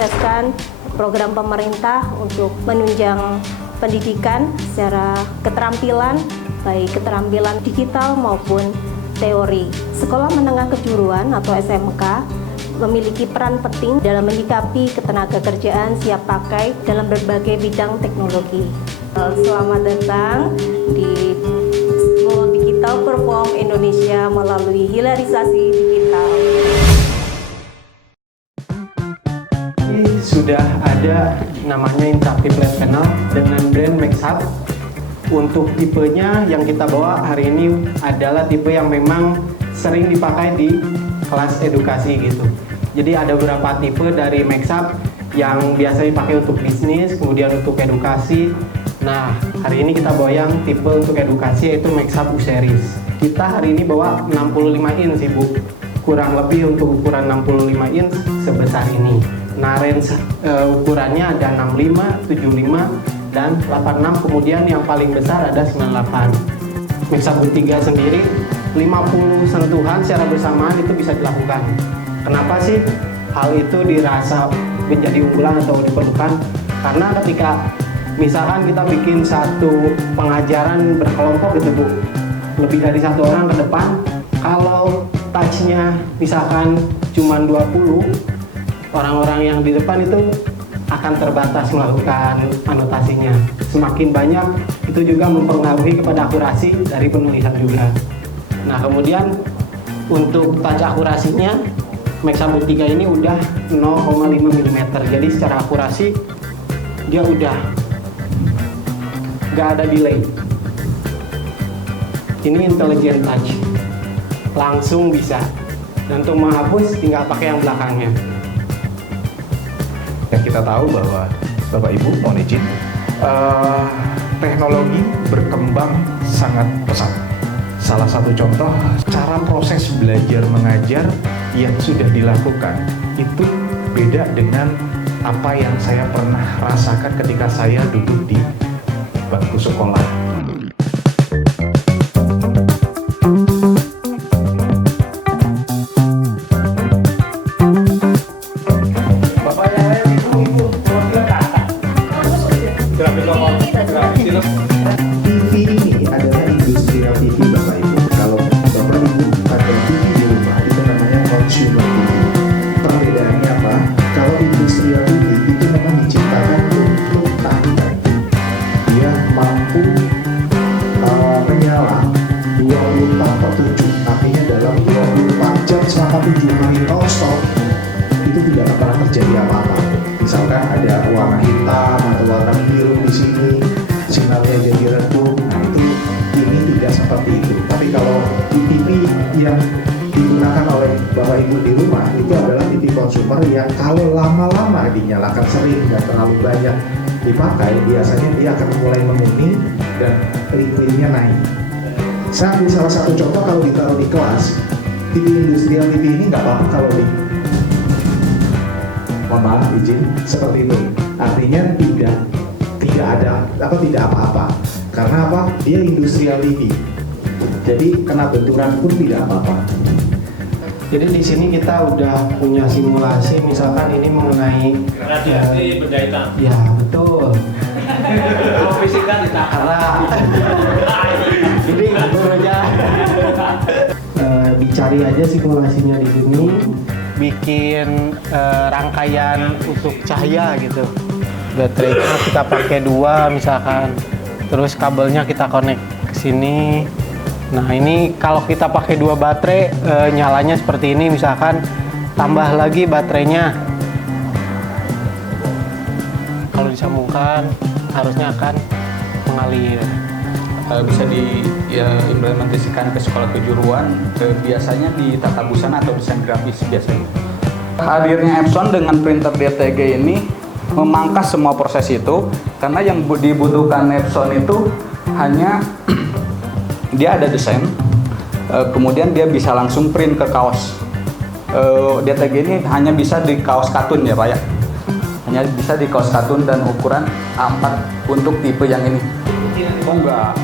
menyukseskan program pemerintah untuk menunjang pendidikan secara keterampilan, baik keterampilan digital maupun teori. Sekolah Menengah Kejuruan atau SMK memiliki peran penting dalam menyikapi ketenagakerjaan siap pakai dalam berbagai bidang teknologi. Selamat datang di School Digital Perform Indonesia melalui hilirisasi digital. Sudah ada namanya Interactive LED Panel dengan brand MaxHub. Untuk tipenya yang kita bawa hari ini adalah tipe yang memang sering dipakai di kelas edukasi gitu. Jadi ada beberapa tipe dari MaxHub yang biasa dipakai untuk bisnis, kemudian untuk edukasi. Nah, hari ini kita bawa yang tipe untuk edukasi yaitu MaxHub U Series. Kita hari ini bawa 65 inch sih Bu. Kurang lebih untuk ukuran 65 inch sebesar ini. Nah, range ukurannya ada 65, 75, dan 86, kemudian yang paling besar ada 98. MaxHub U3 sendiri 50 sentuhan secara bersamaan itu bisa dilakukan. Kenapa sih hal itu dirasa menjadi unggulan atau diperlukan? Karena ketika misalkan kita bikin satu pengajaran berkelompok gitu Bu, lebih dari satu orang ke depan, kalau touch-nya misalkan cuma 20, orang-orang yang di depan itu akan terbatas melakukan anotasinya. Semakin banyak itu juga mempengaruhi kepada akurasi dari penulisan juga. Nah, kemudian untuk touch akurasinya MaxHub U3 ini udah 0,5 mm. Jadi secara akurasi dia udah gak ada delay. Ini intelligent touch, langsung bisa. Dan untuk menghapus tinggal pakai yang belakangnya. Yang kita tahu bahwa Bapak Ibu mohon izin, teknologi berkembang sangat pesat. Salah satu contoh cara proses belajar mengajar yang sudah dilakukan itu beda dengan apa yang saya pernah rasakan ketika saya duduk di bangku sekolah. TV ini adalah industrial TV Bapak Ibu. Kalau Bapak Ibu ada TV di rumah itu namanya consumer TV. Perbedaannya apa? Kalau industrial TV itu memang diciptakan untuk tahunan. Dia mampu menyala 24/7, artinya dalam 24 jam selama 7 hari non-stop itu tidak pernah terjadi apa-apa. Misalkan ada warna hitam atau warna biru di sini, sinyalnya jadi redup. Nah, itu ini tidak seperti itu. Tapi kalau di TV yang digunakan oleh Bapak Ibu di rumah itu adalah TV konsumer yang kalau lama-lama dinyalakan sering dan terlalu banyak dipakai, biasanya dia akan mulai menguning dan liquidnya naik. Saya ambil salah satu contoh, kalau ditaruh di kelas, TV industrial TV ini nggak apa-apa kalau mohon maaf izin seperti itu. Artinya tidak ada tidak apa-apa. Karena apa? Dia industrial TV. Jadi kena benturan pun tidak apa-apa. Jadi di sini kita udah punya simulasi, misalkan ini mengenai radiasi benda hitam. Ya betul. Kalau fisika Karena ini gurunya dicari aja simulasinya di sini, bikin rangkaian untuk cahaya gitu. Baterainya kita pakai 2 misalkan, terus kabelnya kita connect ke sini. Nah, ini kalau kita pakai 2 baterai, nyalanya seperti ini misalkan, tambah lagi baterainya. Kalau disambungkan harusnya akan mengalir. Bisa diimplementasikan ke sekolah kejuruan, biasanya di tata busana atau desain grafis biasanya. Hadirnya Epson dengan printer DTG ini memangkas semua proses itu, karena yang dibutuhkan Epson itu hanya dia ada desain, kemudian dia bisa langsung print ke kaos. DTG ini hanya bisa di kaos katun ya Pak ya, hanya bisa di kaos katun dan ukuran A4 untuk tipe yang ini. Oh enggak.